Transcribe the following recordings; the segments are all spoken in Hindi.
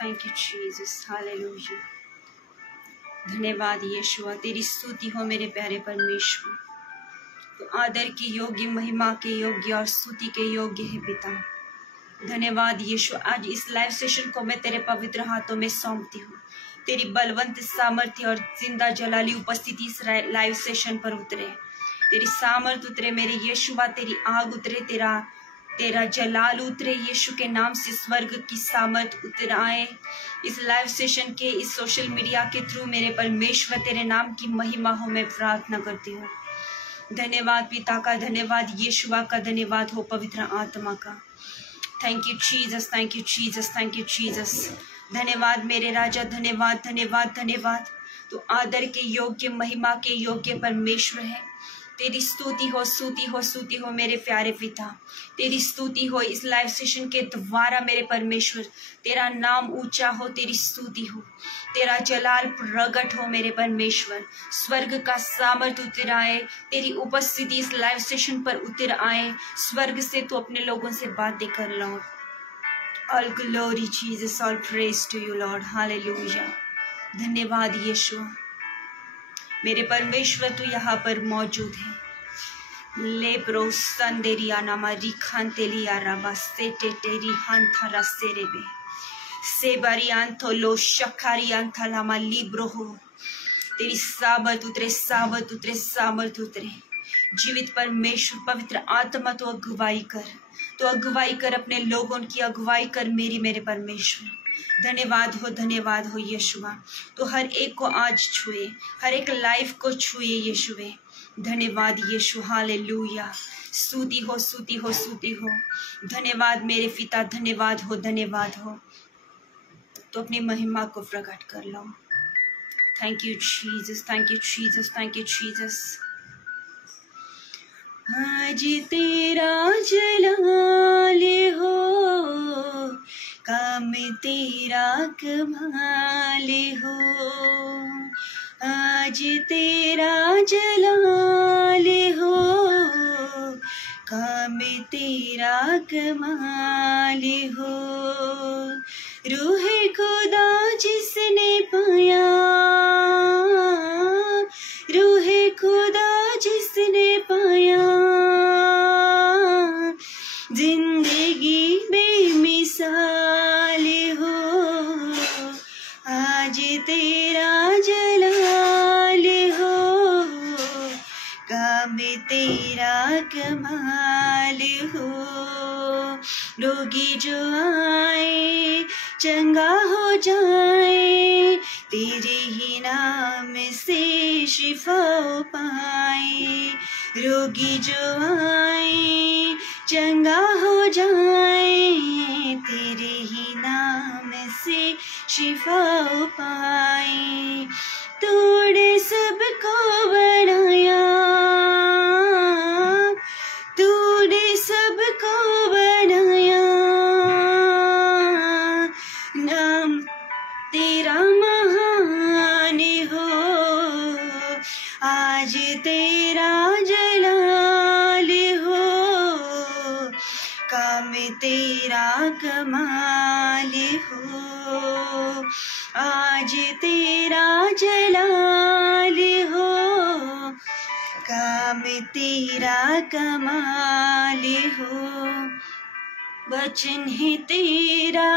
Thank you Jesus, hallelujah. धन्यवाद यीशुआ, तेरी स्तुति हो मेरे प्यारे परमेश्वर। तो आदर के योग्य, महिमा के योग्य और स्तुति के योग्य है पिता। धन्यवाद यीशु, आज इस लाइव सेशन को मैं तेरे पवित्र हाथों में सौंपती हूँ। तेरी बलवंत सामर्थ्य और जिंदा जलाली उपस्थिति इस लाइव सेशन पर उतरे। तेरी सामर्थ उतरे मेरे यीशुआ, तेरी आग उतरे, तेरा जलाल उतरे यीशु के नाम से। स्वर्ग की सामर्थ उतर आए इस लाइव सेशन के, इस सोशल मीडिया के थ्रू मेरे परमेश्वर, तेरे नाम की महिमा हो, मैं प्रार्थना करती हूँ। धन्यवाद पिता का, धन्यवाद यीशुआ का, धन्यवाद हो पवित्र आत्मा का। Thank you Jesus, thank you Jesus, thank you Jesus. धन्यवाद मेरे राजा, धन्यवाद धन्यवाद धन्यवाद। तो आदर के योग्य, महिमा के योग्य परमेश्वर है। तेरी स्तुति हो, स्तुति हो, स्तुति हो मेरे प्यारे पिता। तेरी स्तुति हो इस लाइव सेशन के द्वारा मेरे परमेश्वर। तेरा नाम ऊंचा हो, तेरी स्तुति हो, तेरा जलाल प्रगट हो मेरे परमेश्वर। स्वर्ग का सामर्थ उतर आए, तेरी उपस्थिति इस लाइव सेशन पर उतर आए। स्वर्ग से तू अपने लोगों से बातें कर lord. All glory Jesus, all praise to you lord, hallelujah. धन्यवाद यीशु मेरे परमेश्वर, तू यहाँ पर मौजूद है। ले ब्रो संदेरिया नामा रिखान तेलिया राबा से टेटेरी हान थारा सेरेबे से बारियान थोलो शखारियान थलामा लिब्रो हो। तेरी सामर्थ उतरे, सामर्थ उतरे, सामर्थ उतरे। जीवित परमेश्वर, पवित्र आत्मा तो अगुवाई कर, तो अगुवाई कर, अपने लोगों की अगुवाई कर मेरे परमेश्वर। धन्यवाद हो यीशुआ। तो हर एक को आज छुए, हर एक लाइफ को छुए यीशुए। धन्यवाद यीशु, हालेलुया। स्तुति हो, स्तुति हो, स्तुति हो। धन्यवाद मेरे पिता, धन्यवाद हो, धन्यवाद हो। तो अपनी महिमा को प्रकट कर लो। Thank you Jesus, thank you Jesus, thank you Jesus. आज तेरा जलाल हो, काम तेरा कमाल हो। आज तेरा जलाल हो, काम तेरा कमाल हो। रूह खुदा जिसने पाया, रूह खुदा जिसने पाया, जिंदगी बेमिसाल हो। आज तेरा जलाल हो, काम तेरा कमाल हो। रोगी जो आए चंगा हो जाए, तेरे ही नाम से शिफा पाए। रोगी जो आए चंगा हो जाए, तेरे ही नाम से शिफा पाए। तूने सबको बनाया, तूने सबको बनाया, नाम तेरा महान हो। आज तेरा जलाल हो, काम तेरा कमाल हो। आज तेरा जलाल हो, काम तेरा कमाल हो। वचन है तेरा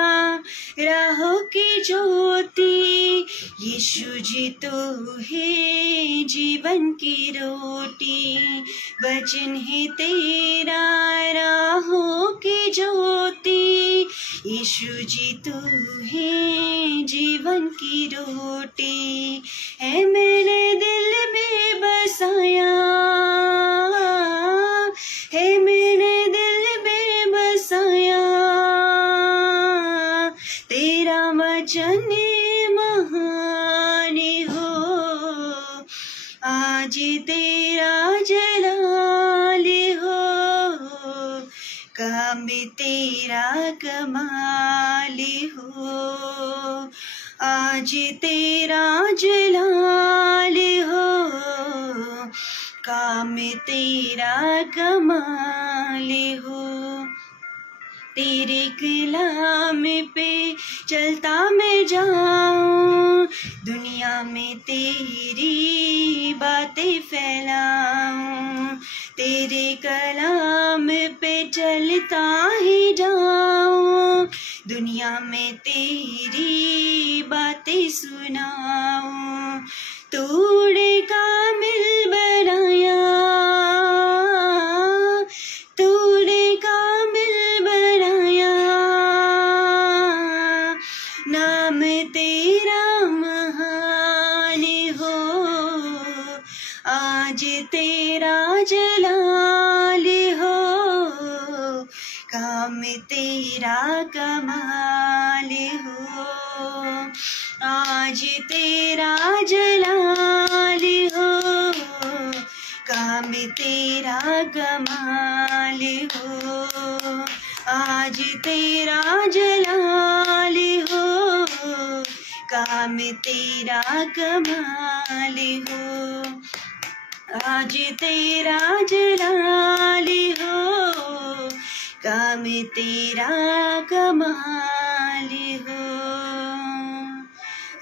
राहों की ज्योति, यीशु जी तो है जीवन की रोटी। वचन है तेरा राहों की ज्योति, यीशु जी तो है जीवन की रोटी। है मैंने दिल में बसाया, है मैंने दिल में बसाया, तेरा वचन महान हो। आज तेरा जलाल हो, काम तेरा कमाल हो। आज तेरा जलाल हो, काम तेरा कमाल हो। तेरे कलाम पे चलता मैं जाऊं, दुनिया में तेरी बातें फैलाऊं, तेरे कलाम पे चलता ही जाऊं, दुनिया में तेरी बातें सुनाऊं। तूने कामिल बनाया, तूने कामिल बनाया, नाम तेरा महान हो, आज तेरा जलाल हो, काम तेरा कमाल हो, आज तेरा जलाल हो, काम तेरा कमाल हो, आज तेरा जलाल हो, काम तेरा कमाल हो, आज तेरा जलाल हो, काम तेरा कमाल हो।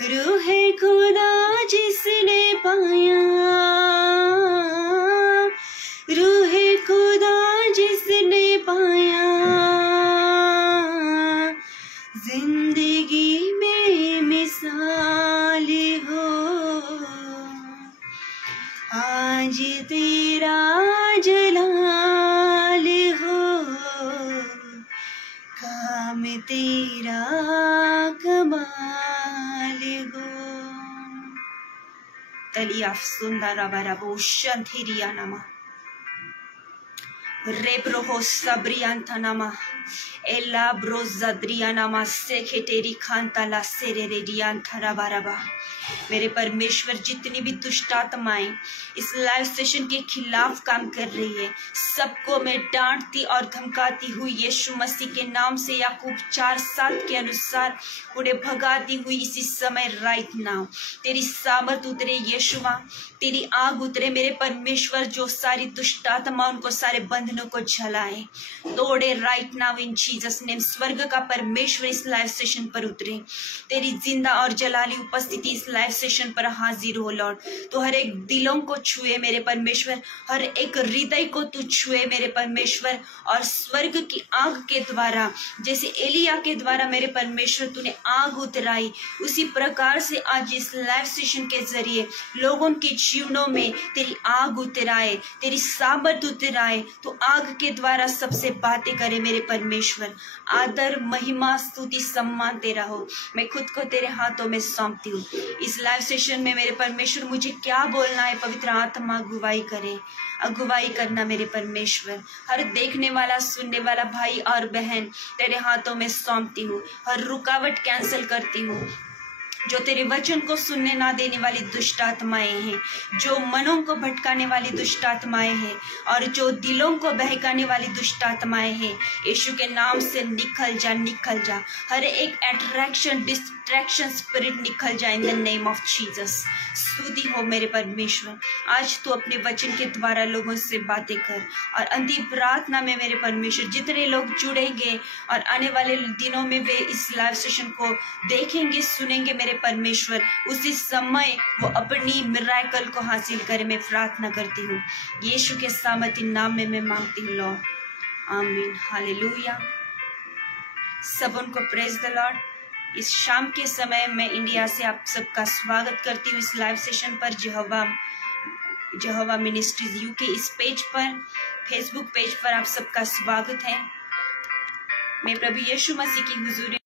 रूह खुदा जिसने पाया, रूह खुदा जिसने पाया, जिंदगी में मिसाल हो, आज तेरा जलाल हो, काम तेरा कमाल हो। तलिया सुंदर बराबो शंथिरिया नमा रेब्रोहो सब्रियांथा नमा एला ब्रोजद्रिया नमा सेखेटेरी खांता ला सेरे रेडियांथा रबारबा। मेरे परमेश्वर, जितनी भी दुष्ट आत्माएं इस लाइव सेशन के खिलाफ काम कर रही है, सबको मैं डांटती और धमकाती हुई यीशु मसीह के नाम से याकूब 4:7 के अनुसार उन्हें भगाती हुई इसी समय राइट नाउ तेरी सामर्थ उतरे यीशुआ, तेरी आग उतरे मेरे परमेश्वर। जो सारी दुष्ट आत्मा उनको सारे बंधनों को जलाए, तोड़े right now in Jesus name. स्वर्ग का परमेश्वर इस लाइव सेशन पर उतरे, तेरी जिंदा और जलाली उपस्थिति इस लाइव सेशन पर हाजिर हो लॉर्ड। तो हर एक दिलों को छुए मेरे परमेश्वर, हर एक हृदय को तू छुए मेरे परमेश्वर, और स्वर्ग की आग के द्वारा जैसे एलिया के द्वारा मेरे परमेश्वर तूने आग उतराई, उसी प्रकार से आज इस लाइव सेशन के जरिए लोगों के जीवनों में तेरी आग उतराए, तेरी सामर्थ उतराए। तो आग के द्वारा सबसे बातें करे मेरे परमेश्वर। आदर महिमा स्तुति सम्मान तेरा हो। मैं खुद को तेरे हाथों में सौंपती हूँ। इस लाइव सेशन में मेरे परमेश्वर मुझे क्या बोलना है, पवित्र आत्मा अगुवाई करे, अगुवाई करना मेरे परमेश्वर। हर देखने वाला सुनने वाला भाई और बहन तेरे हाथों में सौंपती हूँ। हर रुकावट कैंसिल करती हूँ। जो तेरे वचन को सुनने ना देने वाली दुष्ट आत्माएं हैं, जो मनों को भटकाने वाली दुष्ट आत्माएं हैं, और जो दिलों को बहकाने वाली दुष्ट आत्माएं हैं, यीशु के नाम से निकल जा, निकल जा। हर एक अट्रैक्शन डिस्ट्रैक्शन स्पिरिट निकल जा इन द नेम ऑफ जीसस। स्तुति हो मेरे परमेश्वर। आज तू अपने वचन के द्वारा लोगों से बातें कर, और अंतिम प्रार्थना में मेरे परमेश्वर जितने लोग जुड़ेंगे और आने वाले दिनों में वे इस लाइव सेशन को देखेंगे सुनेंगे मेरे परमेश्वर, उसी समय वो अपनी मिराकल को हासिल करे। मैं प्रार्थना करती हूँ यीशु के सामर्थी नाम में मैं मांगती हूँ लॉर्ड, आमीन, हालेलुया। सब उनको प्रेज द लॉर्ड। इस शाम के समय मैं इंडिया से आप सबका स्वागत करती हूँ इस लाइव सेशन पर। जेहोवा मिनिस्ट्रीज यूके इस पेज पर, फेसबुक पेज पर आप सबका स्वागत है। मैं प्रभु यीशु मसीह की हुजूरी,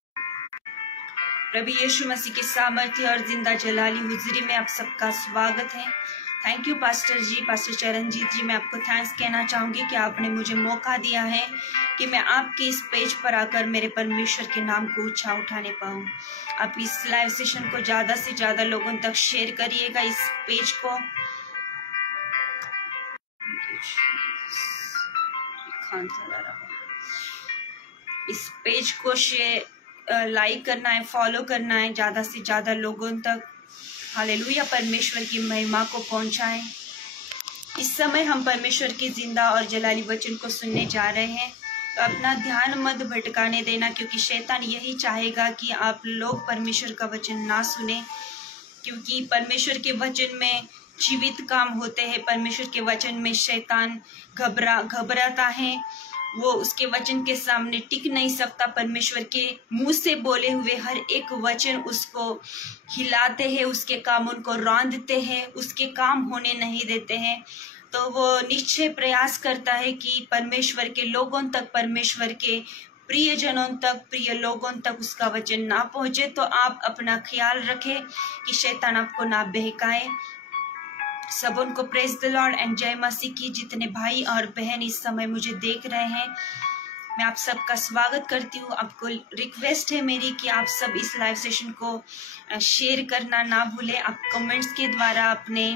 प्रभु यीशु मसीह के सामर्थ्य और जिंदा जलाली हुजूरी में आप सबका स्वागत है। Thank you pastor ji, pastor Charanjit ji. मैं आपको थैंक्स कहना चाहूंगी कि आपने मुझे मौका दिया है कि मैं आपके इस पेज पर आकर मेरे परमेश्वर के नाम को ऊंचा उठाने पाऊं। आप इस लाइव सेशन को ज्यादा से ज्यादा लोगों तक शेयर करिएगा। इस पेज को शेयर लाइक करना है, फॉलो करना है ज्यादा से ज्यादा लोगों तक। हालेलुया, परमेश्वर की महिमा को पहुंचाएं। इस समय हम परमेश्वर के जिंदा और जलाली वचन को सुनने जा रहे हैं। अपना ध्यान मत भटकाने देना, क्योंकि शैतान यही चाहेगा कि आप लोग परमेश्वर का वचन ना सुने, क्योंकि परमेश्वर के वचन में जीवित काम होते हैं। परमेश्वर के वचन में शैतान घबराता है, वो उसके वचन के सामने टिक नहीं सकता। परमेश्वर के मुंह से बोले हुए हर एक वचन उसको हिलाते हैं, उसके कामों को रौंदते हैं, उसके काम होने नहीं देते हैं। तो वो निश्चय प्रयास करता है कि परमेश्वर के लोगों तक, परमेश्वर के प्रियजनों तक, प्रिय लोगों तक उसका वचन ना पहुंचे। तो आप अपना ख्याल रखें कि शैतान आपको ना बहकाए। सब उनको प्रेज द लॉर्ड एंड जय मसीह की। जितने भाई और बहन इस समय मुझे देख रहे हैं, मैं आप सबका स्वागत करती हूँ। आपको रिक्वेस्ट है मेरी कि आप सब इस लाइव सेशन को शेयर करना ना भूलें। आप कमेंट्स के द्वारा अपने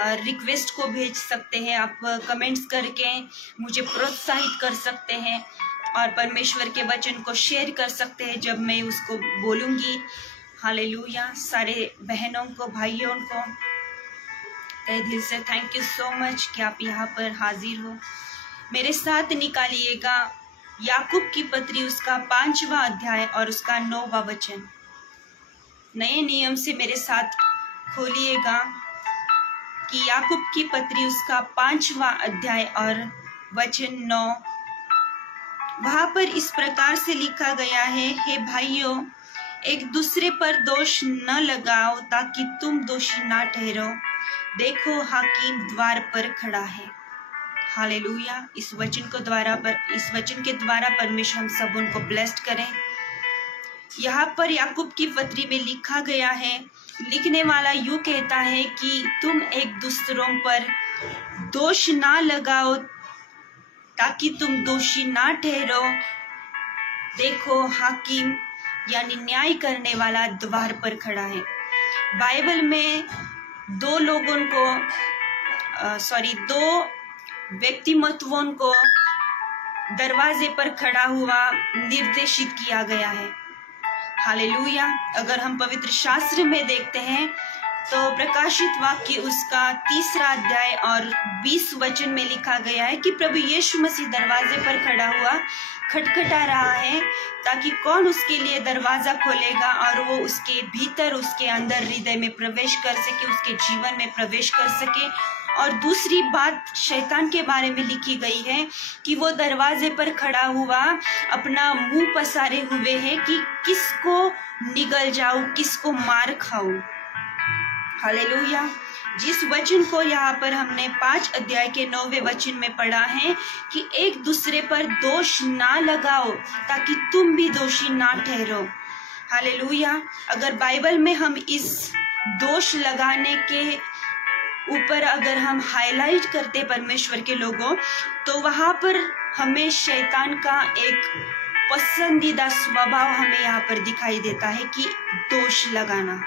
रिक्वेस्ट को भेज सकते हैं। आप कमेंट्स करके मुझे प्रोत्साहित कर सकते हैं और परमेश्वर के वचन को शेयर कर सकते हैं जब मैं उसको बोलूँगी। हालेलुया। सारे बहनों को, भाइयों को तहे दिल से थैंक यू सो मच कि आप यहाँ पर हाजिर हो। मेरे साथ निकालिएगा याकूब की पत्री, उसका 5वां अध्याय और उसका 9वां वचन। नए नियम से मेरे साथ खोलिएगा कि याकूब की पत्री, उसका 5वां अध्याय और वचन 9। वहां पर इस प्रकार से लिखा गया है, हे भाइयों, एक दूसरे पर दोष न लगाओ ताकि तुम दोषी ना ठहरो। देखो हाकिम द्वार पर खड़ा है। हालेलुया। इस वचन के द्वारा परमेश्वर हम सब उनको ब्लेस्ड करें। यहाँ पर याकूब की पत्री में लिखा गया है, लिखने वाला यूं कहता है कि तुम एक दूसरों पर दोष ना लगाओ ताकि तुम दोषी ना ठहरो। देखो हाकिम यानी न्याय करने वाला द्वार पर खड़ा है। बाइबल में दो व्यक्तिमत्वों को दरवाजे पर खड़ा हुआ निर्देशित किया गया है। हालेलुया। अगर हम पवित्र शास्त्र में देखते हैं तो प्रकाशित वाक्य उसका 3 अध्याय और 20 वचन में लिखा गया है कि प्रभु यीशु मसीह दरवाजे पर खड़ा हुआ खटखटा रहा है ताकि कौन उसके लिए दरवाजा खोलेगा और वो उसके भीतर, उसके अंदर हृदय में प्रवेश कर सके, उसके जीवन में प्रवेश कर सके। और दूसरी बात शैतान के बारे में लिखी गई है कि वो दरवाजे पर खड़ा हुआ अपना मुंह पसारे हुए है कि किसको निगल जाऊं, किसको मार खाऊं। हालेलुया। जिस वचन को यहाँ पर हमने 5 अध्याय के 9वें वचन में पढ़ा है कि एक दूसरे पर दोष ना लगाओ ताकि तुम भी दोषी ना ठहरो। हालेलुया। अगर बाइबल में हम इस दोष लगाने के ऊपर अगर हम हाईलाइट करते परमेश्वर के लोगों, तो वहां पर हमें शैतान का एक पसंदीदा स्वभाव हमें यहाँ पर दिखाई देता है कि दोष लगाना,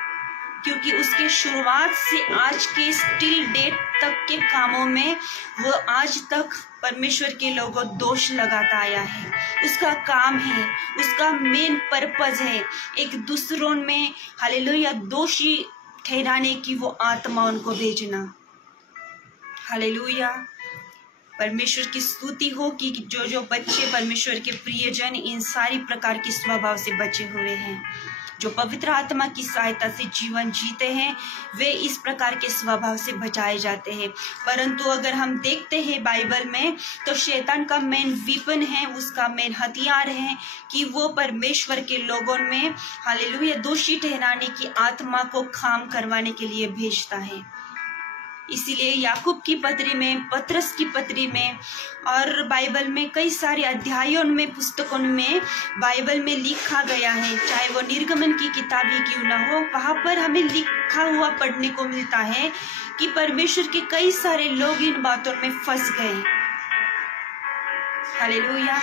क्योंकि उसके शुरुआत से आज के स्टिल डेट तक के कामों में वो आज तक परमेश्वर के लोगों दोष लगाता आया है। उसका काम है, उसका मेन पर्पस है एक दूसरों में हालेलुया दोषी ठहराने की वो आत्मा उनको भेजना। हालेलुया। परमेश्वर की स्तुति हो कि जो बच्चे परमेश्वर के प्रियजन इन सारी प्रकार की स्वभाव से बचे हुए हैं, जो पवित्र आत्मा की सहायता से जीवन जीते हैं, वे इस प्रकार के स्वभाव से बचाए जाते हैं। परंतु अगर हम देखते हैं बाइबल में तो शैतान का मेन वेपन है, उसका मेन हथियार है कि वो परमेश्वर के लोगों में हालेलुया दोषी ठहराने की आत्मा को काम करवाने के लिए भेजता है। इसीलिए याकूब की पत्री में, पतरस की पत्री में और बाइबल में कई सारे अध्यायों में, पुस्तकों में बाइबल में लिखा गया है, चाहे वो निर्गमन की किताब ही क्यों ना हो, वहां पर हमें लिखा हुआ पढ़ने को मिलता है कि परमेश्वर के कई सारे लोग इन बातों में फंस गए। हालेलुया।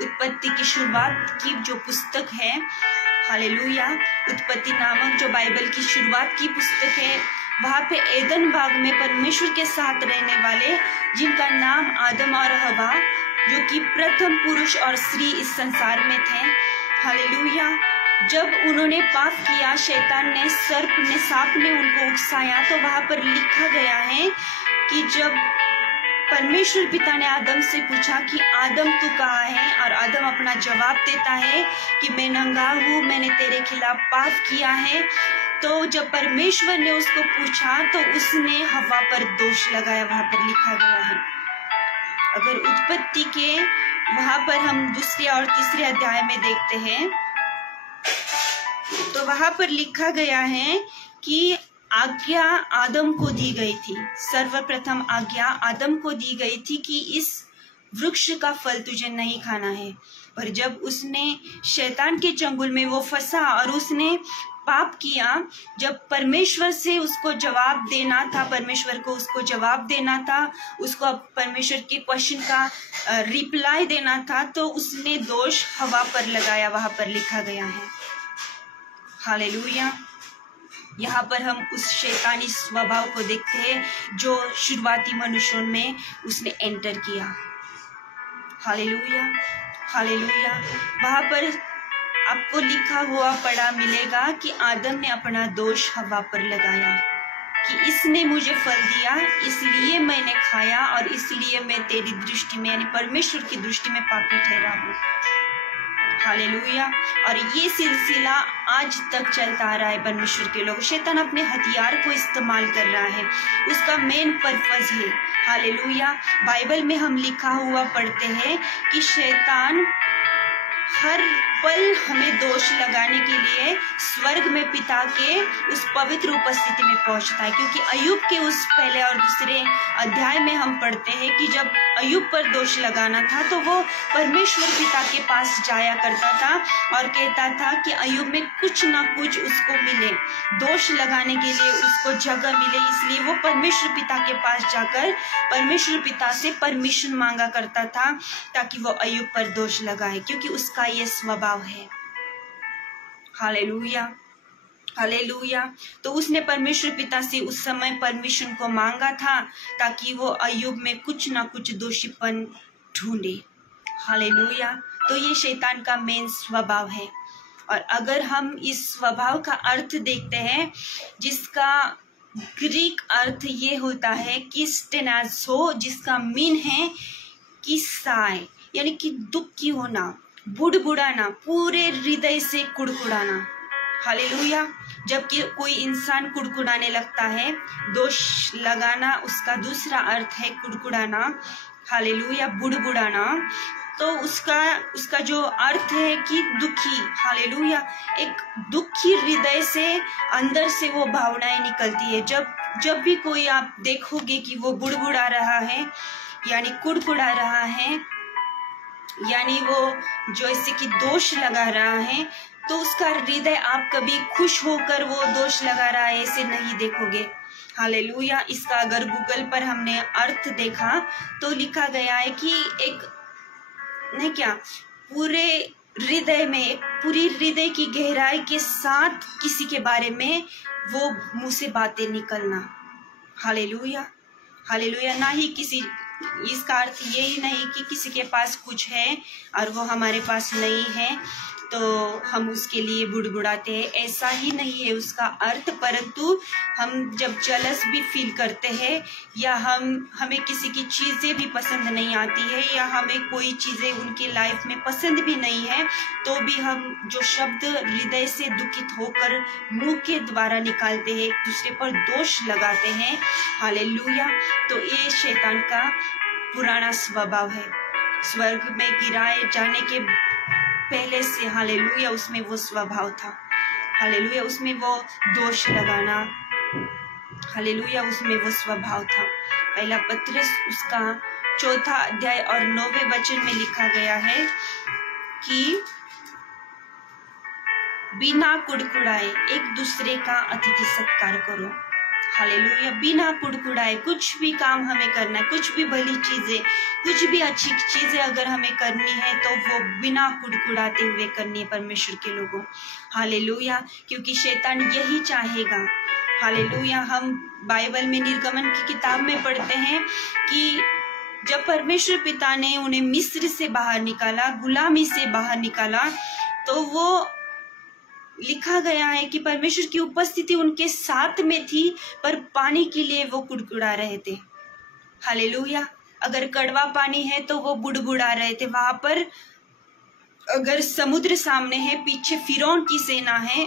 उत्पत्ति की शुरुआत की जो पुस्तक है, हालेलुया, उत्पत्ति नामक जो बाइबल की शुरुआत की पुस्तक है, वहां पे एदन बाग में परमेश्वर के साथ रहने वाले जिनका नाम आदम और हवा, जो कि प्रथम पुरुष और स्त्री इस संसार में थे, हालेलुया, जब उन्होंने पाप किया, शैतान ने, सांप ने उनको उकसाया, तो वहां पर लिखा गया है कि जब परमेश्वर पिता ने आदम से पूछा कि आदम तू कहाँ है, और आदम अपना जवाब देता है कि मैं नंगा हूँ, मैंने तेरे खिलाफ पाप किया है। तो जब परमेश्वर ने उसको पूछा तो उसने हवा पर दोष लगाया, वहां पर लिखा गया है। अगर उत्पत्ति के वहां पर हम दूसरे और तीसरे अध्याय में देखते हैं तो वहां पर लिखा गया है कि आज्ञा आदम को दी गई थी, सर्वप्रथम आज्ञा आदम को दी गई थी कि इस वृक्ष का फल तुझे नहीं खाना है। पर जब उसने शैतान के चंगुल में वो फंसा और उसने पाप किया, जब परमेश्वर से उसको जवाब देना था, परमेश्वर को उसको जवाब देना था, उसको परमेश्वर के क्वेश्चन का रिप्लाई देना था, तो उसने दोष हवा पर लगाया, वहां पर लिखा गया है। हालेलुया। यहाँ पर हम उस शैतानी स्वभाव को देखते हैं जो शुरुआती मनुष्यों में उसने एंटर किया। Hallelujah, hallelujah. वहां पर आपको लिखा हुआ पढ़ा मिलेगा कि आदम ने अपना दोष हवा पर लगाया कि इसने मुझे फल दिया, इसलिए मैंने खाया और इसलिए मैं तेरी दृष्टि में यानी परमेश्वर की दृष्टि में पापी ठहरा हूँ। हालेलुया। और ये सिलसिला आज तक चलता आ रहा है। परमेश्वर के लोग, शैतान अपने हथियार को इस्तेमाल कर रहा है, उसका मेन पर्पस है। हालेलुया। बाइबल में हम लिखा हुआ पढ़ते हैं कि शैतान हर पल हमें दोष लगाने के लिए स्वर्ग में पिता के उस पवित्र उपस्थिति में पहुंचता है। क्योंकि अय्यूब के उस पहले और दूसरे अध्याय में हम पढ़ते हैं कि जब अय्यूब पर दोष लगाना था तो वो परमेश्वर पिता के पास जाया करता था और कहता था कि अय्यूब में कुछ ना कुछ उसको मिले, दोष लगाने के लिए उसको जगह मिले। इसलिए वो परमेश्वर पिता के पास जाकर परमेश्वर पिता से परमिशन मांगा करता था ताकि वो अय्यूब पर दोष लगाए, क्योंकि उसका ये स्वभाव है। Hallelujah, hallelujah. तो उसने परमेश्वर पिता से उस समय परमिशन को मांगा था ताकि वो अय्यूब में कुछ ना कुछ दोषीपन ढूंढे। हालेलुया। तो ये शैतान का मेन स्वभाव है। और अगर हम इस स्वभाव का अर्थ देखते हैं, जिसका ग्रीक अर्थ ये होता है कि स्टेनाज़ो, जिसका मीन है कि साय, यानी कि दुखी होना, बुड़बुड़ाना, पूरे हृदय से कुड़कुड़ाना। हालेलुया। जबकि कोई इंसान कुड़कुड़ाने लगता है, दोष लगाना उसका दूसरा अर्थ है कुड़कुड़ाना। हालेलुया, बुड़बुड़ाना। तो उसका जो अर्थ है कि दुखी। हालेलुया। एक दुखी हृदय से अंदर से वो भावनाएं निकलती है। जब भी कोई आप देखोगे कि वो बुड़बुड़ा रहा है यानी कुड़कुड़ा रहा है, यानी वो जो ऐसे कि दोष लगा रहा है, तो उसका हृदय आप कभी खुश होकर वो दोष लगा रहा है ऐसे नहीं देखोगे। हालेलुया। इसका अगर गूगल पर हमने अर्थ देखा तो लिखा गया है कि एक नहीं क्या पूरे हृदय में, एक पूरी हृदय की गहराई के साथ किसी के बारे में वो मुंह से बातें निकलना। Hallelujah, hallelujah. ना ही किसी, इसका अर्थ यही नहीं कि किसी के पास कुछ है और वो हमारे पास नहीं है तो हम उसके लिए बुड़बुड़ाते हैं, ऐसा ही नहीं है उसका अर्थ। परंतु हम जब जलस भी फील करते हैं या हमें किसी की चीज़ें भी पसंद नहीं आती है या हमें कोई चीज़ें उनकी लाइफ में पसंद भी नहीं है, तो भी हम जो शब्द हृदय से दुखित होकर मुंह के द्वारा निकालते हैं, एक दूसरे पर दोष लगाते हैं। हालेलुया। तो ये शैतान का पुराना स्वभाव है। स्वर्ग में गिराए जाने के पहले से, हालेलुया, उसमें वो स्वभाव था। हालेलुया। उसमें वो दोष लगाना, हालेलुया, उसमें वो स्वभाव था। पहला पत्रस उसका 4 अध्याय और 9वें वचन में लिखा गया है कि बिना कुड़कुड़ाए एक दूसरे का अतिथि सत्कार करो। हालेलुया। बिना कुड़कुड़ाए कुछ भी काम हमें करना है, कुछ भी भली चीजें, कुछ भी अच्छी चीजें अगर हमें करनी है तो वो बिना कुड़कुड़ाते हुए करनी है परमेश्वर के लोगों। हालेलुया। क्योंकि शैतान यही चाहेगा। हालेलुया। हम बाइबल में निर्गमन की किताब में पढ़ते हैं कि जब परमेश्वर पिता ने उन्हें मिस्र से बाहर निकाला, गुलामी से बाहर निकाला, तो वो लिखा गया है कि परमेश्वर की उपस्थिति उनके साथ में थी, पर पानी के लिए वो कुड़कुड़ा रहे थे। हालेलुया। अगर कड़वा पानी है तो वो बुड़बुड़ा रहे थे। वहां पर अगर समुद्र सामने है, पीछे फिरौन की सेना है,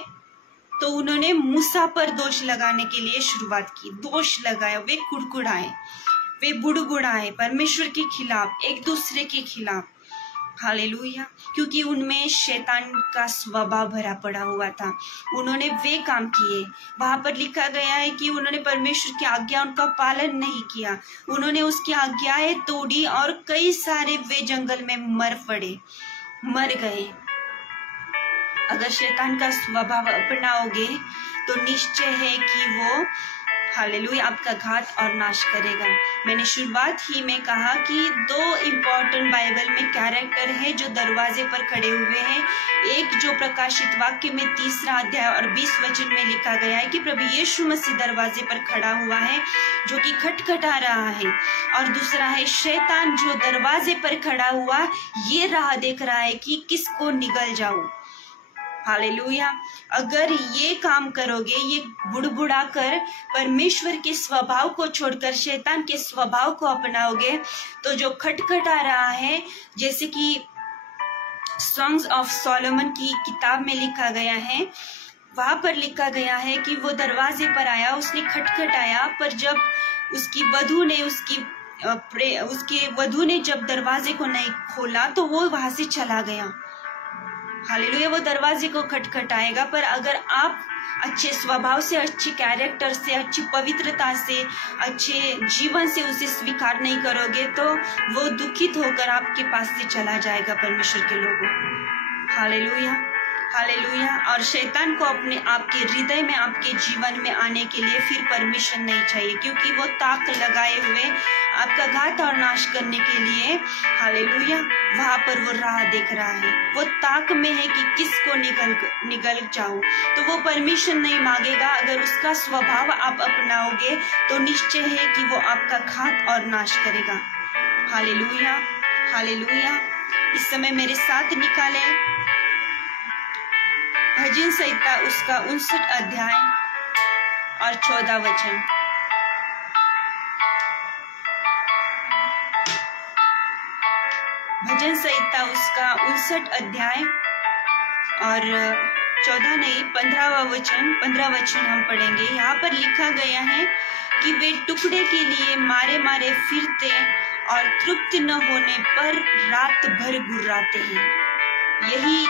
तो उन्होंने मूसा पर दोष लगाने के लिए शुरुआत की। दोष लगाया, वे कुड़कुड़ाए, वे बुड़बुड़ाए परमेश्वर के खिलाफ, एक दूसरे के खिलाफ। हालेलुया। क्योंकि उनमें शैतान का स्वभाव भरा पड़ा हुआ था। उन्होंने वे काम किए। वहां पर लिखा गया है कि उन्होंने परमेश्वर की आज्ञा उनका पालन नहीं किया। उन्होंने उसकी आज्ञाएं तोड़ी और कई सारे वे जंगल में मर गए। अगर शैतान का स्वभाव अपनाओगे तो निश्चय है कि वो हालेलुया आपका घात और नाश करेगा। मैंने शुरुआत ही में कहा कि 2 इम्पोर्टेंट बाइबल में कैरेक्टर है जो दरवाजे पर खड़े हुए हैं। एक जो प्रकाशित वाक्य में 3 अध्याय और 20 वचन में लिखा गया है कि प्रभु यीशु मसीह दरवाजे पर खड़ा हुआ है जो कि खटखटा रहा है, और दूसरा है शैतान जो दरवाजे पर खड़ा हुआ ये राह देख रहा है कि किसको निगल जाऊं। हालेलुया। अगर ये काम करोगे, ये बुड़बुड़ा कर परमेश्वर के स्वभाव को छोड़कर शैतान के स्वभाव को अपनाओगे, तो जो खटखटा रहा है, जैसे कि सॉन्ग्स ऑफ सोलोमन की किताब में लिखा गया है, वहां पर लिखा गया है कि वो दरवाजे पर आया, उसने खटखटाया, पर जब उसकी वधू ने जब दरवाजे को नहीं खोला तो वो वहां से चला गया। हालेलुया। वो दरवाजे को खटखटाएगा, पर अगर आप अच्छे स्वभाव से, अच्छे कैरेक्टर से, अच्छी पवित्रता से, अच्छे जीवन से उसे स्वीकार नहीं करोगे तो वो दुखित होकर आपके पास से चला जाएगा परमेश्वर के लोगों। Hallelujah, hallelujah. और शैतान को आपके हृदय में, आपके जीवन में आने के लिए फिर परमिशन नहीं चाहिए, क्योंकि वो ताक लगाए हुए आपका घात और नाश करने के लिए, हालेलुया, वहां पर वो राह देख रहा है। वो ताक में है कि किसको निगल जाओ, तो वो परमिशन नहीं मांगेगा। अगर उसका स्वभाव आप अपनाओगे तो निश्चय है कि वो आपका घात और नाश करेगा। Hallelujah, hallelujah. इस समय मेरे साथ निकाले भजन संहिता उसका 59 अध्याय और 14 वचन। भजन संहिता उसका 59 अध्याय और 15 वचन हम पढ़ेंगे। यहाँ पर लिखा गया है कि वे टुकड़े के लिए मारे मारे फिरते और तृप्त न होने पर रात भर गुर्राते हैं। यही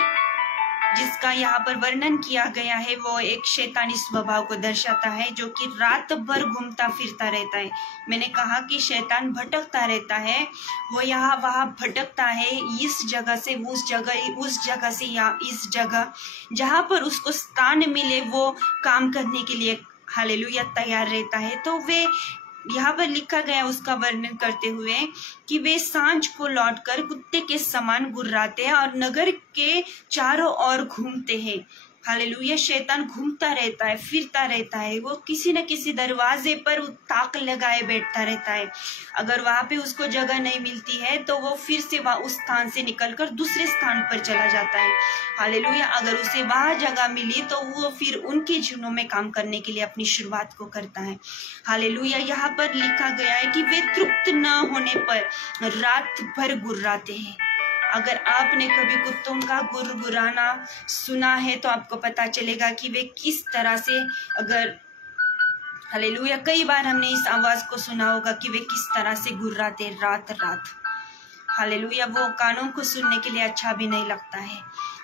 जिसका यहाँ पर वर्णन किया गया है वो एक शैतानी स्वभाव को दर्शाता है, जो कि रात भर घूमता फिरता रहता है। मैंने कहा कि शैतान भटकता रहता है, वो यहाँ वहाँ भटकता है, इस जगह से उस जगह से या इस जगह, जहाँ पर उसको स्थान मिले वो काम करने के लिए हालेलुया तैयार रहता है। तो वे यहाँ पर लिखा गया उसका वर्णन करते हुए कि वे सांझ को लौटकर कुत्ते के समान गुर्राते हैं और नगर के चारों ओर घूमते हैं। हालेलुया। शैतान घूमता रहता है, फिरता रहता है, वो किसी न किसी दरवाजे पर ताक लगाए बैठता रहता है। अगर वहां पे उसको जगह नहीं मिलती है तो वो फिर से उस स्थान से निकलकर दूसरे स्थान पर चला जाता है। हालेलुया। अगर उसे वहां जगह मिली तो वो फिर उनके जीवनों में काम करने के लिए अपनी शुरुआत को करता है। हालेलुया। यहाँ पर लिखा गया है कि वे तृप्त न होने पर रात भर गुर्राते हैं। अगर आपने कभी कुत्तों का गुर्राना सुना है तो आपको पता चलेगा कि वे किस तरह से, अगर हालेलुया, कई बार हमने इस आवाज को सुना होगा कि वे किस तरह से गुर्राते रात रात। हालेलुया। वो कानों को सुनने के लिए अच्छा भी नहीं लगता है।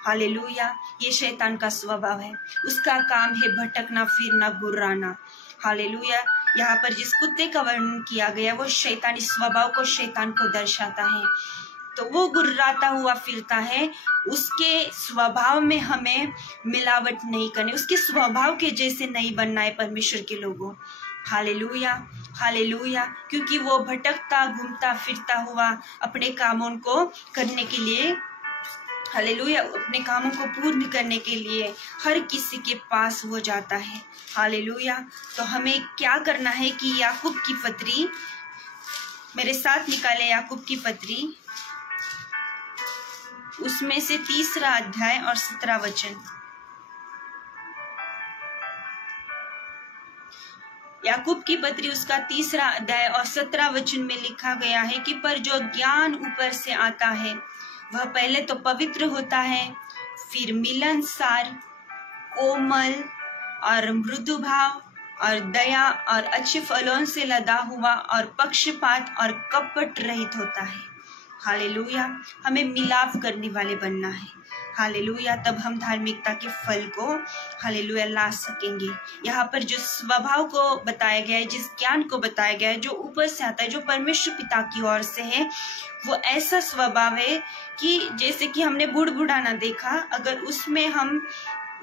हालेलुया। ये शैतान का स्वभाव है, उसका काम है भटकना, फिरना, गुर्राना। हालेलुया। यहाँ पर जिस कुत्ते का वर्णन किया गया वो शैतानी स्वभाव को, शैतान को दर्शाता है। तो वो गुर्राता हुआ फिरता है। उसके स्वभाव में हमें मिलावट नहीं करनी, उसके स्वभाव के जैसे नहीं बनना है परमेश्वर के लोगों। Hallelujah, hallelujah. क्योंकि वो भटकता, घूमता फिरता हुआ अपने कामों को करने के लिए, हालेलुया, अपने कामों को पूर्ण करने के लिए हर किसी के पास वो जाता है। हालेलुया। तो हमें क्या करना है कि याकूब की पत्री, मेरे साथ निकाले याकूब की पत्री, उसमें से 3 अध्याय और 17 वचन। याकूब की पत्री उसका 3 अध्याय और 17 वचन में लिखा गया है कि पर जो ज्ञान ऊपर से आता है वह पहले तो पवित्र होता है, फिर मिलनसार, कोमल और मृदु भाव और दया और अच्छे फलों से लदा हुआ और पक्षपात और कपट रहित होता है। हालेलुया। हमें मिलाप करने वाले बनना है। हालेलुया। तब हम धार्मिकता के फल को हालेलुया ला सकेंगे। यहाँ पर जो स्वभाव को बताया गया है, जिस ज्ञान को बताया गया है, जो ऊपर से आता है, जो परमेश्वर पिता की ओर से है, वो ऐसा स्वभाव है कि जैसे कि हमने बुड़बुड़ाना देखा, अगर उसमें हम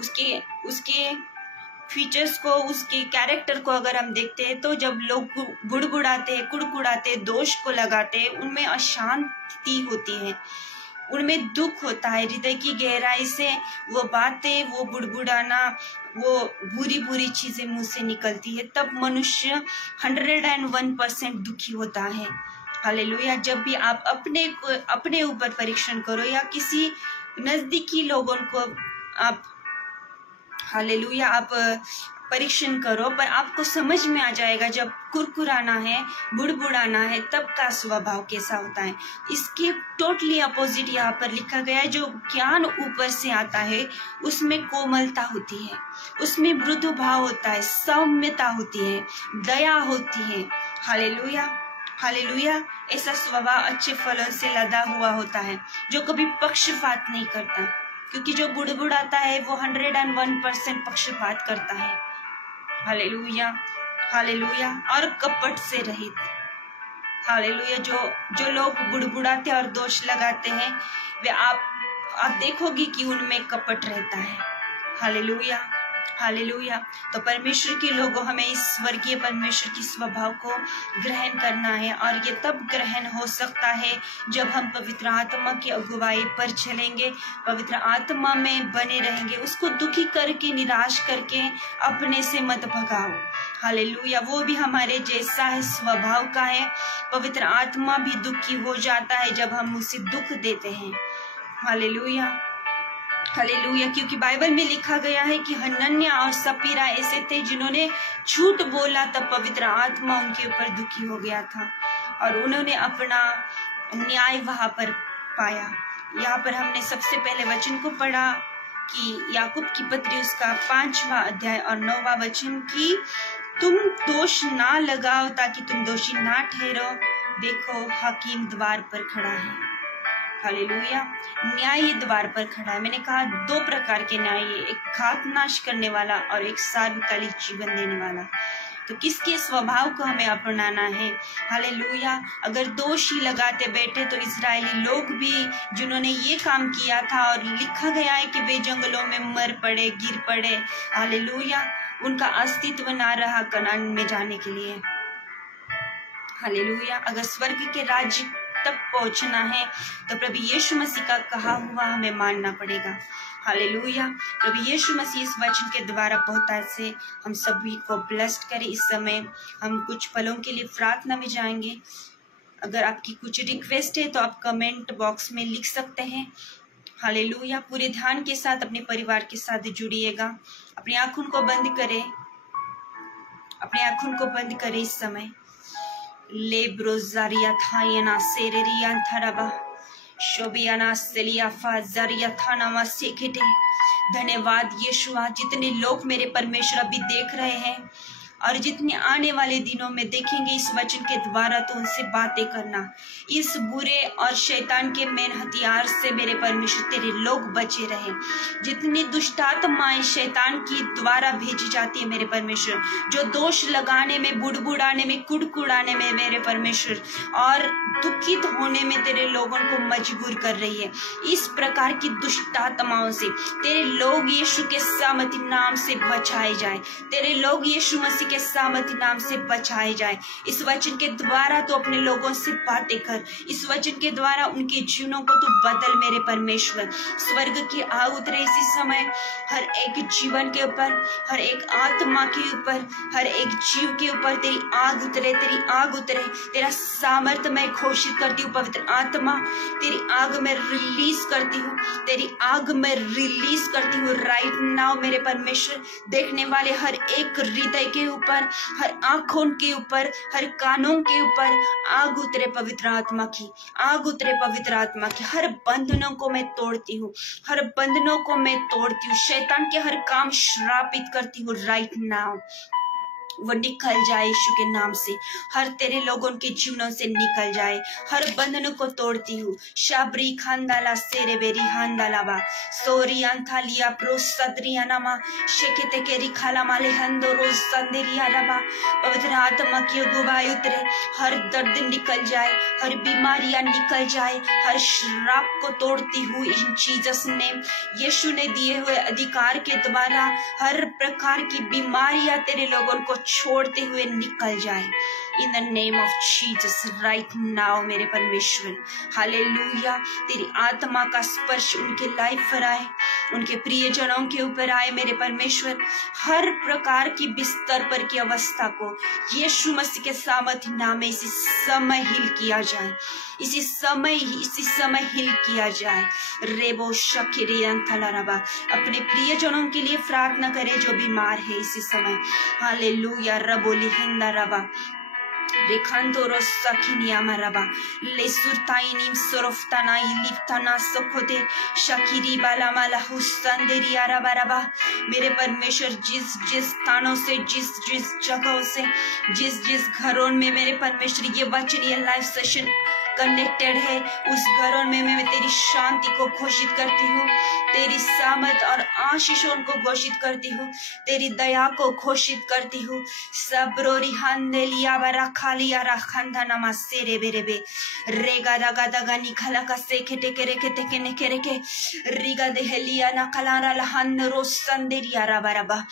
उसके फीचर्स को, उसके कैरेक्टर को अगर हम देखते हैं, तो जब लोग बुड़बुड़ाते हैं, कुड़कुड़ाते हैं, दोष को लगाते हैं, उनमें अशांति होती है, उनमें दुख होता है, हृदय की गहराई से वो बातें, वो बुड़बुड़ाना, वो बुरी बुरी चीजें मुंह से निकलती है, तब मनुष्य 101% दुखी होता है। हालेलुया। जब भी आप अपने ऊपर परीक्षण करो या किसी नजदीकी लोगों को आप हालेलुया आप परीक्षण करो, पर आपको समझ में आ जाएगा जब कुरकुराना है, बुड़बुड़ाना है, तब का स्वभाव कैसा होता है। इसके टोटली अपोजिट यहाँ पर लिखा गया है, जो ज्ञान ऊपर से आता है उसमें कोमलता होती है, उसमें मृदु भाव होता है, सौम्यता होती है, दया होती है। हालेलुया। हालेलुया। ऐसा स्वभाव अच्छे फलों से लदा हुआ होता है, जो कभी पक्षपात नहीं करता, क्योंकि जो बुड़बुड़ाता है वो 101% पक्षपात करता है। हालेलुया। हालेलुया। और कपट से रहित। हालेलुया। जो लोग बुड़बुड़ाते और दोष लगाते हैं, वे आप देखोगे कि उनमें कपट रहता है। हालेलुया। हालेलुया। तो परमेश्वर के लोगों, हमें इस स्वर्गीय परमेश्वर की स्वभाव को ग्रहण करना है, और ये तब ग्रहण हो सकता है जब हम पवित्र आत्मा की अगुवाई पर चलेंगे, पवित्र आत्मा में बने रहेंगे। उसको दुखी करके, निराश करके अपने से मत भगाओ। हालेलुया। वो भी हमारे जैसा है, स्वभाव का है। पवित्र आत्मा भी दुखी हो जाता है जब हम उसे दुख देते हैं। हालेलुया। हालेलुया। क्योंकि बाइबल में लिखा गया है कि हनन्या और सपीरा ऐसे थे जिन्होंने झूठ बोला, तब पवित्र आत्मा उनके ऊपर दुखी हो गया था और उन्होंने अपना न्याय वहां पर पाया। यहाँ पर हमने सबसे पहले वचन को पढ़ा कि याकूब की पत्री उसका 5वां अध्याय और 9वां वचन की तुम दोष ना लगाओ ताकि तुम दोषी ना ठहरो, देखो हकीम द्वार पर खड़ा है। हालेलुया। न्याय द्वार पर खड़ा है। मैंने कहा 2 प्रकार के न्याय, एक घात नाश करने वाला और एक सार्वकालिक जीवन देने वाला। तो किसके स्वभाव को हमें अपनाना है। हालेलुया। अगर दोष ही लगाते बैठे तो इजरायली लोग भी जिन्होंने ये काम किया था, और लिखा गया है कि वे जंगलों में मर पड़े, गिर पड़े। हालेलुया। उनका अस्तित्व ना रहा कनान में जाने के लिए। हालेलुया। अगर स्वर्ग के राज्य तक पहुंचना है तो प्रभु यीशु मसीह का कहा हुआ हमें मानना पड़ेगा। हालेलुया। प्रभु यीशु मसीह इस वचन के द्वारा बहुतायत से हम सभी को ब्लेस्ड करे। इस समय हम कुछ पलों के लिए प्रार्थना में जाएंगे। अगर आपकी कुछ रिक्वेस्ट है तो आप कमेंट बॉक्स में लिख सकते हैं। हालेलुया। पूरे ध्यान के साथ अपने परिवार के साथ जुड़िएगा। अपनी आंखों को बंद करें, अपनी आंखों को बंद करें इस समय। लेब्रोजारिया थायना सेरेरिया थरबा शोबियाना सेलिया फाजारिया थाना मसेकेटे। धन्यवाद यीशुआ। जितने लोग मेरे परमेश्वर अभी देख रहे हैं और जितने आने वाले दिनों में देखेंगे इस वचन के द्वारा, तो उनसे बातें करना। इस बुरे और शैतान के मेन हथियार से मेरे परमेश्वर तेरे लोग बचे रहे। जितनी दुष्टात्माएं शैतान की द्वारा भेजी जाती है मेरे परमेश्वर, जो दोष लगाने में, बुड़बुड़ाने में, कुड़कुड़ाने में मेरे परमेश्वर और दुखित होने में तेरे लोगों को मजबूर कर रही है, इस प्रकार की दुष्टात्माओं से तेरे लोग यीशु के सामर्थी नाम से बचाए जाए। तेरे लोग यीशु मसीह के सामर्थी नाम से बचाए जाए। इस वचन के द्वारा तो अपने लोगों से बातें कर। इस वचन के द्वारा उनके जीवनों को तो बदल मेरे परमेश्वर। स्वर्ग की आग उतरे इसी समय हर एक जीवन के ऊपर, हर एक आत्मा के ऊपर, हर एक जीव के ऊपर तेरी आग उतरे, तेरी आग उतरे। तेरा सामर्थ्य मैं घोषित करती हूँ। पवित्र आत्मा तेरी आग में रिलीज करती हूँ, तेरी आग में रिलीज करती हूँ राइट नाउ मेरे परमेश्वर। देखने वाले हर एक हृदय के ऊपर ऊपर, हर आंखों के ऊपर, हर कानों के ऊपर आग उतरे पवित्र आत्मा की, आग उतरे पवित्र आत्मा की। हर बंधनों को मैं तोड़ती हूँ, हर बंधनों को मैं तोड़ती हूँ। शैतान के हर काम श्रापित करती हूँ राइट नाउ, वो निकल जाए यीशु के नाम से, हर तेरे लोगों के जीवनों से निकल जाए। हर बंधनों को तोड़ती हूँ। शाबरी खानदाला सेरे बेरी हांदालाबा सोरी अंथालिया प्रोसद्रिया नामा शेकेते केरी खाला माले हंदो रोज संदेरिया रबा। पवित्र आत्मा की अगुवाई उतरे, हर दर्द निकल जाए, हर बीमारियां निकल जाए, हर श्राप को तोड़ती हूँ इन जीसस नेम। यीशु ने दिए हुए अधिकार के द्वारा हर प्रकार की बीमारियां तेरे लोगों को छोड़ते हुए निकल जाए इन the name of Jesus right now मेरे परमेश्वर। हालेलुया, तेरी आत्मा का स्पर्श उनके लाइफ पर आए, उनके प्रियजनों के ऊपर आए मेरे परमेश्वर। हर प्रकार की बिस्तर पर की अवस्था को यीशु मसीह के सामर्थ्य नाम में इसी समय हिल किया जाए, इसी समय हिल किया जाए। रेबो शकिरियन थलारबा, अपने प्रियजनों के लिए प्रार्थना करें जो बीमार है इसी समय। हालेलुया रबोली हिंदा रबा रेखांतोरो सखिनिया मरबा लेसुरताइनिम सोरफ्ताना इलिफ्ताना सखोते शकीरी बाला माला हुस्तांदेरिया रबा रबा। मेरे परमेश्वर जिस जिस स्थानों से, जिस जिस जगहों से, जिस जिस घरों में मेरे परमेश्वर ये वचन, ये लाइव सेशन कनेक्टेड है, उस घरों में मैं तेरी शांति को घोषित करती हूँ, तेरी सामर्थ और आशीषों को घोषित करती हूँ, तेरी दया को घोषित करती हूँ। सबरोरी हंदेलिया बरा खालिया रखंधा नमा सेरे बेरे बे रेगा दगा दगा निखला का सेखे टेके रेके टेके नेके रेके रिगा देहलिया ना कलारा लहन रोज संदेरिया रबा रबा।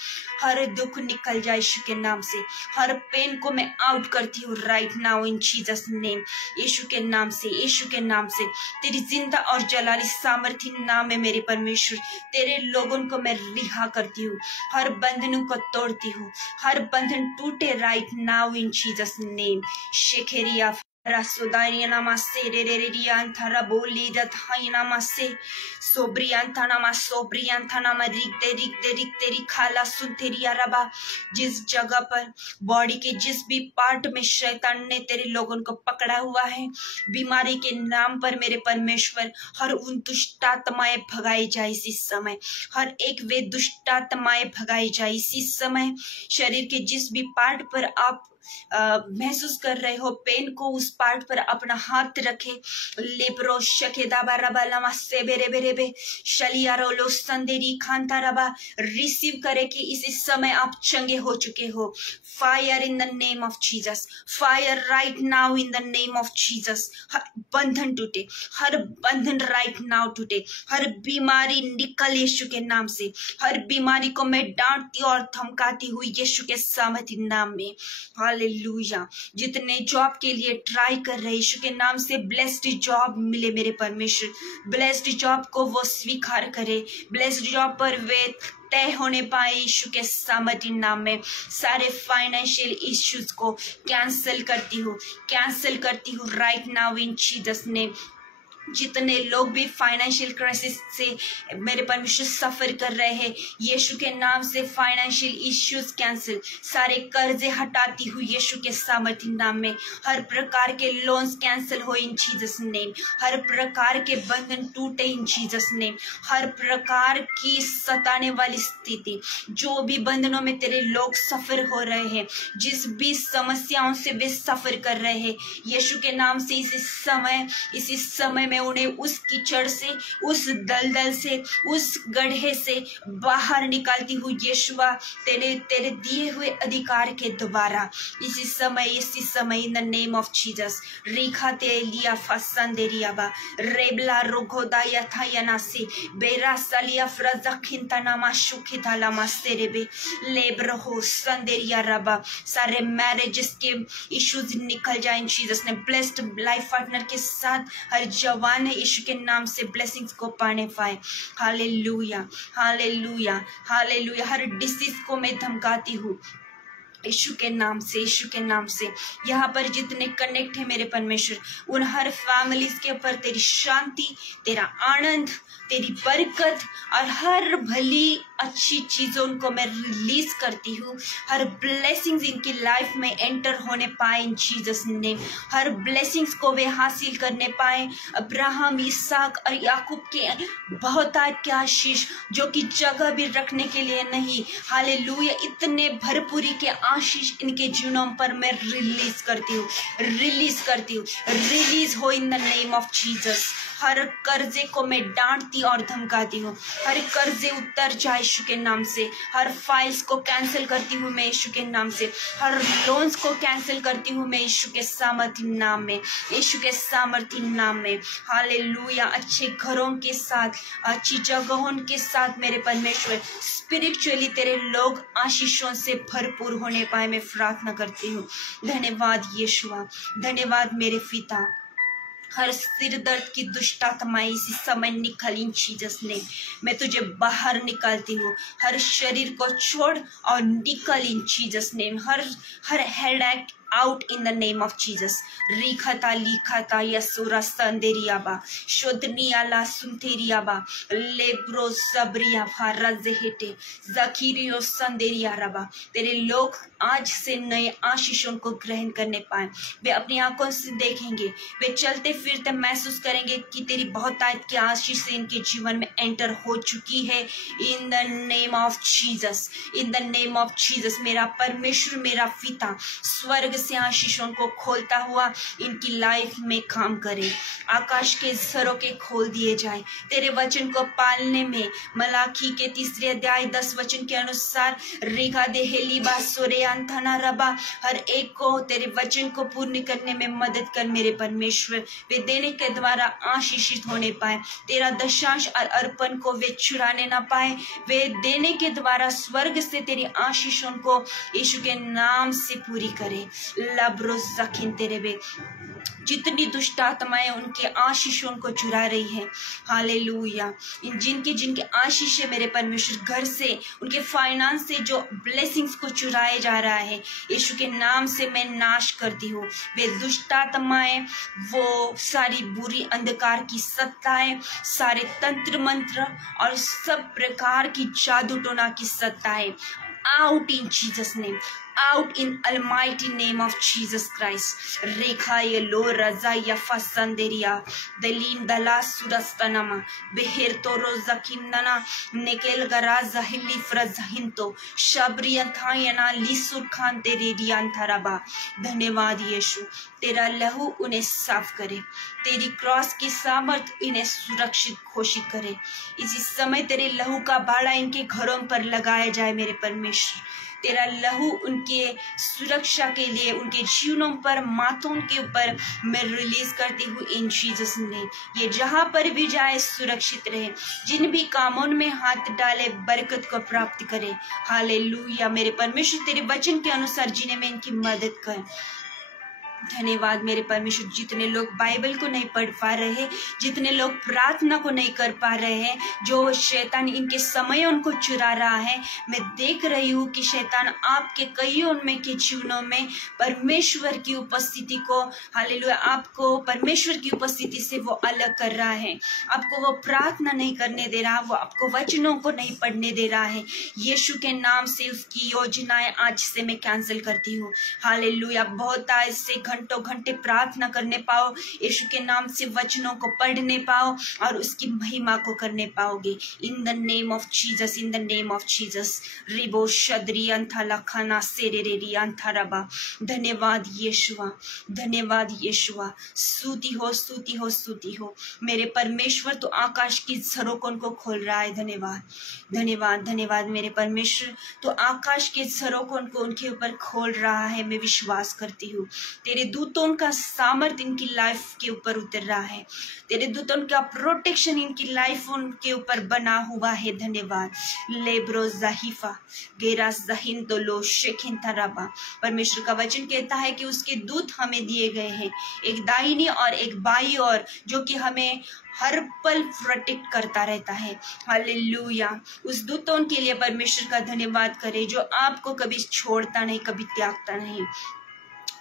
हर दुख निकल जाए यीशु के नाम से, हर पेन को मैं आउट करती हूँ right now in Jesus name. यीशु के नाम से, यीशु के नाम से, तेरी जिंदा और जलाली सामर्थी नाम है मेरे परमेश्वर। तेरे लोगों को मैं रिहा करती हूँ, हर बंधनों को तोड़ती हूँ, हर बंधन टूटे right now in Jesus name. शेखेरिया Rasudariana masse rereriantara boli dathayana masse sobriantana ma sobriantana ma रिक खाला सुनतेरी रबा। जिस जगह पर बॉडी के जिस भी पार्ट में शैतान ने तेरे लोगों को पकड़ा हुआ है, बीमारी के नाम पर मेरे परमेश्वर हर उन दुष्टात्माएं भगाई जाए इसी समय, हर एक वे दुष्टात्माएं भगाई जाए इसी समय। शरीर के जिस भी पार्ट पर आप महसूस कर रहे हो पेन को, उस पार्ट पर अपना हाथ रखे। लेब्रो शकेदा बारबा लमा से बेरे बेरे बे शलियारो लो संदेरी खांता रबा रिसीव करे कि इसी समय आप चंगे हो चुके हो। Fire in the name of Jesus, fire right now in the name of Jesus. हर बंधन टूटे, हर बंधन राइट नाउ टूटे, हर बीमारी निकल यीशु के नाम से। हर बीमारी को मैं डांटती और धमकाती हुई यीशु के सामर्थ्य नाम में। हालेलुया। जितने जॉब के लिए ट्राई कर रहे यीशु के नाम से ब्लेस्ड जॉब मिले मेरे परमेश्वर। ब्लेस्ड जॉब को वो स्वीकार करे, ब्लेस्ड जॉब पर वे तय होने पाए यीशु के सामर्थ्य नाम में। सारे फाइनेंशियल इश्यूज को कैंसिल करती हूँ right now in Jesus name. जितने लोग भी फाइनेंशियल क्राइसिस से मेरे परमेश्वर सफर कर रहे हैं, यीशु के नाम से फाइनेंशियल इश्यूज कैंसिल, सारे कर्जे हटाती हुई यीशु के सामर्थ्य नाम में। हर प्रकार के लोन्स कैंसिल हो इन जीसस नेम, हर प्रकार के बंधन टूटे इन जीसस नेम। हर प्रकार की सताने वाली स्थिति, जो भी बंधनों में तेरे लोग सफर हो रहे हैं, जिस भी समस्याओं से वे सफर कर रहे हैं, यीशु के नाम से इसी समय में उन्हें उस कीचड़ से, उस दलदल से, उस गड्ढे से बाहर निकालती हूँ यीशुआ तेरे दिए हुए अधिकार के द्वारा। इसी समय in the name of Jesus. रिखा ते लिया फसंदेरियाबा रेबला रोगोदा यथायनासी बेरा सलिया फ्रजखिंतनामा शुखितालामा सेरेबे लेब्रहो संदेरिया रबा। सारे मैरिजेस के इश्यूज निकल जाए जीसस ने। ब्लेस्ड लाइफ पार्टनर के साथ हर जवान है यीशु के नाम से ब्लेसिंग्स को पाने पाए। Hallelujah, hallelujah, hallelujah. हर डिसीज को मैं धमकाती हूँ यीशु के नाम से, यीशु के नाम से। यहाँ पर जितने कनेक्ट है मेरे परमेश्वर, उन हर फैमिलीज के ऊपर तेरी शांति, तेरा आनंद, तेरी बरकत और हर भली अच्छी चीजों को मैं रिलीज करती हूँ। हर ब्लेसिंग्स इनकी लाइफ में एंटर होने पाए इन जीसस नेम। हर ब्लेसिंग्स को वे हासिल करने पाए। अब्राहम, इसहाक और याकूब के बहुतायत के आशीष जो कि जगह भी रखने के लिए नहीं, हालेलुया, इतने भरपूरी के आशीष इनके जीवनों पर मैं रिलीज करती हूँ, रिलीज करती हूँ। रिलीज हो in the name of Jesus. हर कर्जे को मैं डांटती और धमकाती हूँ। हर कर्जे उतर जाए यीशु के नाम से। हर फाइल्स को कैंसिल करती हूँ मैं यीशु के नाम से। हर लोन्स को कैंसिल करती हूँ मैं यीशु के सामर्थी नाम में, यीशु के सामर्थी नाम में। हालेलुया। अच्छे घरों के साथ, अच्छी जगहों के साथ मेरे परमेश्वर स्पिरिचुअली तेरे लोग आशीषों से भरपूर होने पाए, मैं प्रार्थना करती हूँ। धन्यवाद यीशुआ, धन्यवाद मेरे पिता। हर सिर दर्द की दुष्ट आत्माएं इसी समय निकल इन जीसस ने। मैं तुझे बाहर निकालती हूँ। हर शरीर को छोड़ और निकल इन जीसस ने। हर headache out in the name of Jesus. Rikata likata yasura sanderiaba shodniala sunteriaba lebro sabria farazehete zakirio sanderiaraba। तेरे लोग आज से नए आशीषों को ग्रहण करने पाए। वे अपनी आंखों से देखेंगे, वे चलते फिरते महसूस करेंगे कि तेरी बहुतायत की आशीष से इनके जीवन में एंटर हो चुकी है। इन the name of Jesus, in the name of Jesus. मेरा परमेश्वर, मेरा पिता स्वर्ग से आशीषों को खोलता हुआ इनकी लाइफ में काम करे। आकाश के सरों के खोल दिए जाए तेरे वचन को पालने में। मलाकी के 3 अध्याय 10 वचन के अनुसार रेखा देहेली बासोरेयांथना रबा, हर एक को तेरे वचन को पूर्ण करने में मदद कर मेरे परमेश्वर। वे देने के द्वारा आशीषित होने पाए। तेरा दशांश और अर्पण को वे चुराने ना पाए। वे देने के द्वारा स्वर्ग से तेरी आशीषों को यीशु के नाम से पूरी करे। तेरे बे जितनी दुष्ट आत्माएं उनके आशीषों को चुरा रही है, हालेलुया, जिनके आशीष है मेरे परमेश्वर, घर से, उनके फाइनेंस से जो ब्लेसिंग्स को चुराए जा रहा है, यीशु के नाम से मैं नाश करती हूँ। वे दुष्ट आत्माएं, वो सारी बुरी अंधकार की सत्ताएं, सारे तंत्र मंत्र और सब प्रकार की जादू टोना की सत्ताएं, out in Jesus' name, out in almighty name of Jesus Christ. Rekha yelo raza ya fasanderia delin dala surastanama behir toro zakindana nekel garaza hili frazahinto shabriyan thayana lisur khan तेरे रियांथरबा। धन्यवाद यीशु, तेरा लहू उन्हें साफ करे, तेरी क्रॉस की सामर्थ इन्हें सुरक्षित घोषित करे। इसी समय तेरे लहू का बाड़ा इनके घरों पर लगाया जाए मेरे परमेश्वर। तेरा लहू उनके सुरक्षा के लिए, उनके जीवनों पर, माथों के ऊपर मैं रिलीज करती हूँ इन जीसस नेम। ये जहां पर भी जाए सुरक्षित रहे, जिन भी कामों में हाथ डाले बरकत को प्राप्त करे। हालेलुया। मेरे परमेश्वर तेरे वचन के अनुसार जीने में इनकी मदद कर। धन्यवाद मेरे परमेश्वर। जितने लोग बाइबल को नहीं पढ़ पा रहे हैं, जितने लोग प्रार्थना को नहीं कर पा रहे हैं, जो शैतान इनके समय उनको चुरा रहा है, मैं देख रही हूँ कि शैतान आपके कईयों में के जीवनों में परमेश्वर की उपस्थिति को, हालेलुया, आपको परमेश्वर की उपस्थिति से वो अलग कर रहा है। आपको वो प्रार्थना नहीं करने दे रहा, वो आपको वचनों को नहीं पढ़ने दे रहा है। यीशु के नाम से उसकी योजनाएं आज से मैं कैंसिल करती हूँ। हालेलुया। बहुत आज से घंटों घंटे प्रार्थना करने पाओ, यीशु के नाम से वचनों को पढ़ने पाओ और उसकी महिमा को करने पाओगे। In the name of Jesus, in the name of Jesus. रिबो शद्री अंथा लखाना सेरेरी अंथा रबा। धन्यवाद यीशुआ, धन्यवाद यीशुआ। स्तुति हो, स्तुति हो, स्तुति हो मेरे परमेश्वर। तो आकाश की झरोकों को खोल रहा है। धन्यवाद, धन्यवाद, धन्यवाद मेरे परमेश्वर। तो आकाश के झरोकों को उनके ऊपर खोल रहा है। मैं विश्वास करती हूँ तेरे तेरे दूतों का सामर्थ इनकी लाइफ के ऊपर उतर रहा है, तेरे दूतों का प्रोटेक्शन इनकी लाइफ उनके ऊपर बना हुआ है। धन्यवाद। लेब्रो जाहिफा गेरा जहिन तो लो शेखिन तराबा। परमेश्वर का वचन कहता है कि उसके दूत हमें दिए गए हैं, एक दाहिनी और एक बाई और, जो कि हमें हर पल प्रोटेक्ट करता रहता है। हालेलुया। उस दूतों के लिए परमेश्वर का धन्यवाद करें जो आपको कभी छोड़ता नहीं, कभी त्यागता नहीं।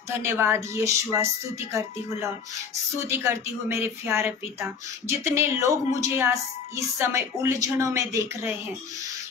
धन्यवाद यीशुआ। स्तुति करती हूँ लॉर्ड, स्तुति करती हूँ मेरे प्यारे पिता। जितने लोग मुझे आज इस समय उलझनों में देख रहे हैं,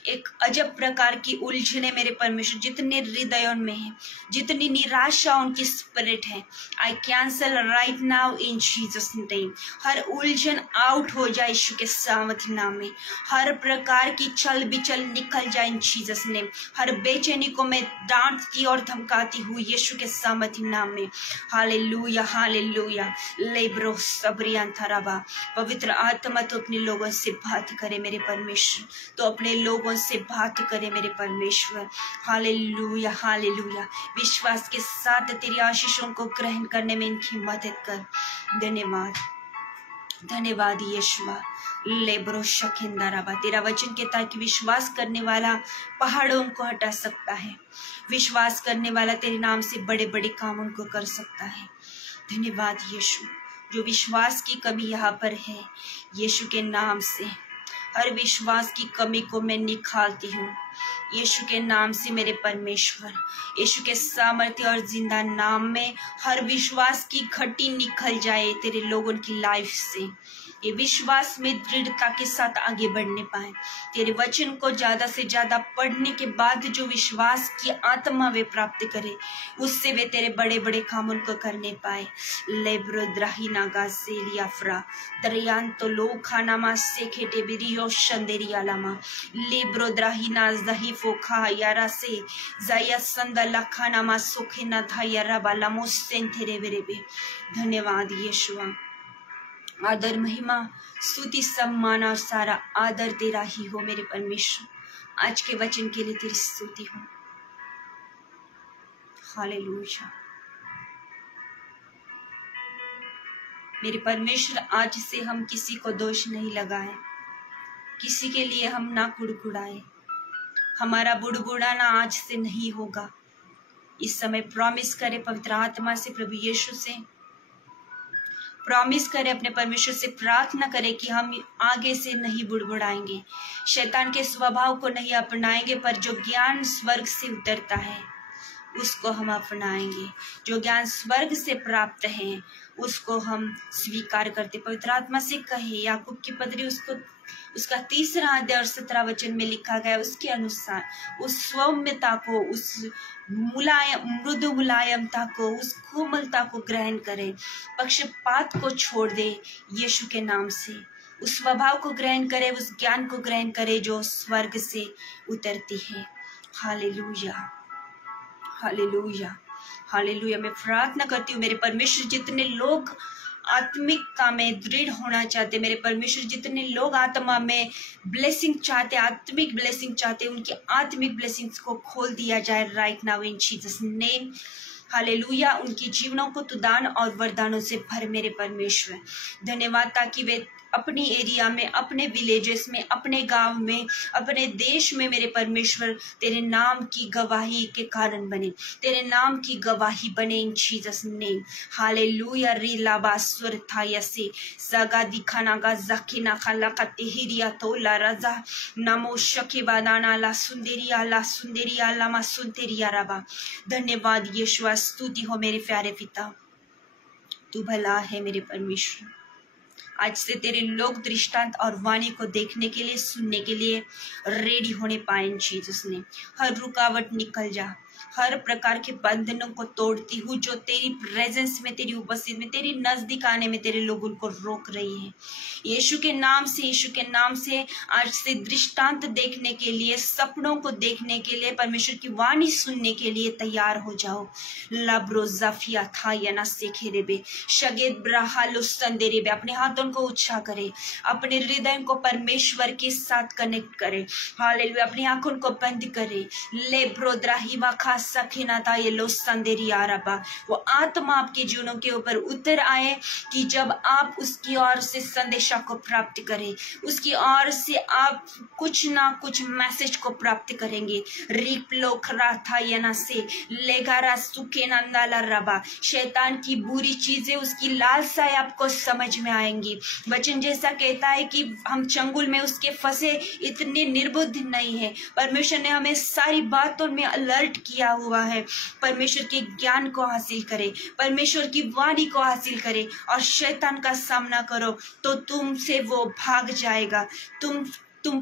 एक अजब प्रकार की उलझने मेरे परमेश्वर जितने हृदयों में है, जितनी निराशा उनकी स्पिरिट है, I cancel right now in Jesus name. हर उलझन आउट हो जाए यीशु के सामर्थ्य नाम में। हर प्रकार की चल बिचल निकल जाए इन जीसस नेम। हर बेचैनी को मैं डांटती और धमकाती हूँ यीशु के सामर्थ्य नाम में। Hallelujah hallelujah. लेब्रो सबरियान थराबा। पवित्र आत्मा तो अपने लोगों से बात करे मेरे परमेश्वर, तो अपने लोगों से बात करे मेरे परमेश्वर। Hallelujah hallelujah. विश्वास के साथ तेरी आशीषों को ग्रहण करने में इनकी मदद कर। धन्यवाद धन्यवाद यीशुआ। लेब्रो शखिंदाराबा। तेरा वचन कहता है कि विश्वास करने वाला पहाड़ों को हटा सकता है, विश्वास करने वाला तेरे नाम से बड़े बड़े काम उनको कर सकता है। धन्यवाद यीशु। जो विश्वास की कमी यहाँ पर है, यीशु के नाम से हर विश्वास की कमी को मैं निकालती हूँ यीशु के नाम से मेरे परमेश्वर। यीशु के सामर्थ्य और जिंदा नाम में हर विश्वास की घटी निकल जाए तेरे लोगों की लाइफ से। ये विश्वास में दृढ़ता के साथ आगे बढ़ने पाए, तेरे वचन को ज्यादा से ज्यादा पढ़ने के बाद जो विश्वास की आत्मा वे प्राप्त करे, उससे वे तेरे बड़े बड़े काम उनको करने पाए। लेब्रोद्राहिना गाजेलियाफ्रा दरियान तो लो खानामा से खेटे बिरियो शंदेरिया लामा। लेब्रोद्राहिना जहीफो खा यारा से जाया संदा लखानामा सुखिना था यारा बालामो सेंथेरे बेरेबे। धन्यवाद यीशुआ। आदर महिमा स्तुति सम्मान और सारा आदर तेरा ही हो मेरे परमेश्वर। आज के वचन के लिए तेरी स्तुति हो। हालेलुया। मेरे परमेश्वर, आज से हम किसी को दोष नहीं लगाए, किसी के लिए हम ना कुड़कुड़ाए। हमारा बुड़बुड़ाना आज से नहीं होगा। इस समय प्रॉमिस करे पवित्र आत्मा से, प्रभु यीशु से प्रॉमिस करे, अपने परमेश्वर से प्रार्थना करे कि हम आगे से नहीं बुड़बुड़ाएंगे, शैतान के स्वभाव को नहीं अपनाएंगे, पर जो ज्ञान स्वर्ग से उतरता है उसको हम अपनाएंगे। जो ज्ञान स्वर्ग से प्राप्त है उसको हम स्वीकार करते। पवित्र आत्मा से कहे, याकूब की पत्री उसका 3 अध्याय और 17 वचन में लिखा गया, उसके अनुसार उस सौम्यता को, उस मृदु मुलायमता को, उस कोमलता को ग्रहण करे, पक्षपात को छोड़ दे यीशु के नाम से। उस स्वभाव को ग्रहण करे, उस ज्ञान को ग्रहण करे जो स्वर्ग से उतरती है। Hallelujah hallelujah hallelujah. मैं प्रार्थना करती हूँ मेरे परमेश्वर, जितने लोग आत्मिकता में दृढ़ होना चाहते, मेरे परमेश्वर जितने लोग आत्मा में ब्लेसिंग चाहते, आत्मिक ब्लेसिंग चाहते, उनकी आत्मिक ब्लेसिंग्स को खोल दिया जाए right now in Jesus name. Hallelujah. उनके जीवनों को तू दान और वरदानों से भर मेरे परमेश्वर। धन्यवाद, ताकि वे अपनी एरिया में, अपने विलेजेस में, अपने गांव में, अपने देश में मेरे परमेश्वर तेरे नाम की गवाही के कारण बने, तेरे नाम की गवाही बने इन जीसस नेम। हालेलुया। रीलाबा स्वर थायसे सगा दिखाना गा जखिना खला का तेहिरिया तोला रजा नमो शकेबा नाना ला सुंदरिया लामा सुंदरिया रबा। धन्यवाद यीशु। स्तुति हो मेरे प्यारे पिता, तू भला है मेरे परमेश्वर। आज से तेरे लोग दृष्टांत और वाणी को देखने के लिए, सुनने के लिए रेडी होने पाए इन जीसस ने। हर रुकावट निकल जा, हर प्रकार के बंधनों को तोड़ती हूँ जो तेरी प्रेजेंस में, तेरी उपस्थिति में, तेरी नजदीक आने में तेरे लोगों को रोक रही है। यीशु के नाम से, यीशु के नाम से आज से दृष्टांत देखने के लिए, सपनों को देखने के लिए, परमेश्वर की वाणी सुनने के लिए तैयार हो जाओ। लब्रो जाफिया था यना सेखेरेबे शगेद ब्राहालो संदेरेबे। अपने हाथों को ऊंचा करे, अपने हृदय को परमेश्वर के साथ कनेक्ट करे। हालेलुया। अपनी आंखों को बंद करे। लेब्रो द्राहिमा खा सके ना था ये लो संदेरी आरबा, वो आत्मा आपके जीवनों के ऊपर उतर आए कि जब आप उसकी ओर से संदेशा को प्राप्त करें, उसकी ओर से आप कुछ ना कुछ मैसेज को प्राप्त करेंगे। रिपलो खरा था यना से लेगारा सुखे नंदाला रबा, शैतान की बुरी चीजें, उसकी लालसाएं आपको समझ में आएंगी। वचन जैसा कहता है कि हम चंगुल में उसके फंसे इतने निर्बुद्ध नहीं है। परमेश्वर ने हमें सारी बातों में अलर्ट किया हुआ है। परमेश्वर के ज्ञान को हासिल करें, परमेश्वर की वाणी को हासिल करें और शैतान का सामना करो तो तुमसे वो भाग जाएगा, तुम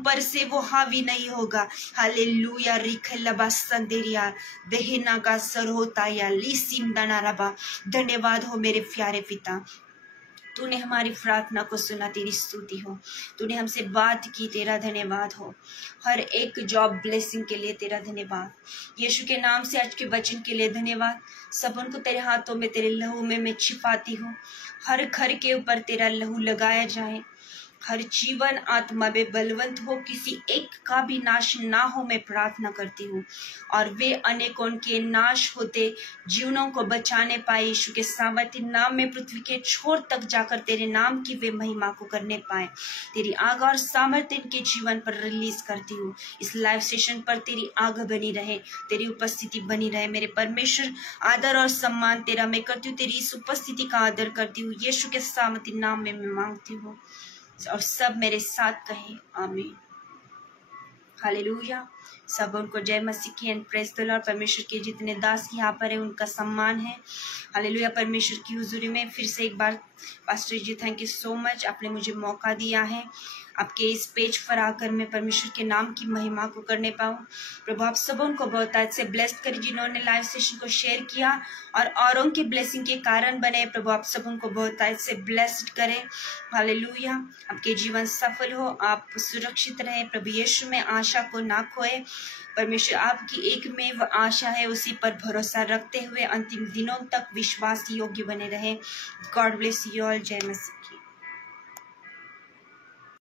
पर से वो हावी नहीं होगा। हालेलुया। रिखलबा संदेरिया देहना का सर होता या लीसिम दाना रबा। धन्यवाद हो मेरे प्यारे पिता, तूने हमारी प्रार्थना को सुना, तेरी स्तुति हो। तूने हमसे बात की, तेरा धन्यवाद हो। हर एक जॉब ब्लेसिंग के लिए तेरा धन्यवाद। यीशु के नाम से आज के वचन के लिए धन्यवाद। सब उनको तेरे हाथों में, तेरे लहू में मैं छिपाती हूँ। हर घर के ऊपर तेरा लहू लगाया जाए, हर जीवन आत्मा में बलवंत हो, किसी एक का भी नाश ना हो, मैं प्रार्थना करती हूँ। और वे अनेकों के नाश होते जीवनों को बचाने पाए यीशु के सामर्थ्य नाम में, पृथ्वी के छोर तक जाकर तेरे नाम की वे महिमा को करने पाए। तेरी आग और सामर्थ्य इनके जीवन पर रिलीज करती हूँ। इस लाइव सेशन पर तेरी आग बनी रहे, तेरी उपस्थिति बनी रहे। मेरे परमेश्वर, आदर और सम्मान तेरा मैं करती हूँ, तेरी इस उपस्थिति का आदर करती हूँ। यीशु के सामर्थ्य नाम में मैं मांगती हूँ और सब मेरे साथ कहें आमीन। हालेलुया। सब उनको जय मसीह की एंड प्रेज द लॉर्ड। परमेश्वर के जितने दास यहाँ पर है उनका सम्मान है। हालेलुया। परमेश्वर की हुजूरी में फिर से एक बार pastor ji, thank you so much, आपने मुझे मौका दिया है आपके इस पेज पर आकर मैं परमेश्वर के नाम की महिमा को करने पाऊँ। प्रभु आप सब उनको बहुत आज से ब्लेस्ड करें जिन्होंने लाइव सेशन को शेयर किया और औरों की ब्लेसिंग के कारण बने। प्रभु आप सब उनको बहुत आज से ब्लेस्ड करें। हालेलुया। आपके जीवन सफल हो, आप सुरक्षित रहें, प्रभु यीशु में आशा को ना खोए। परमेश्वर आपकी एकमेव आशा है, उसी पर भरोसा रखते हुए अंतिम दिनों तक विश्वास योग्य बने रहे। God bless you all. जय मसीह।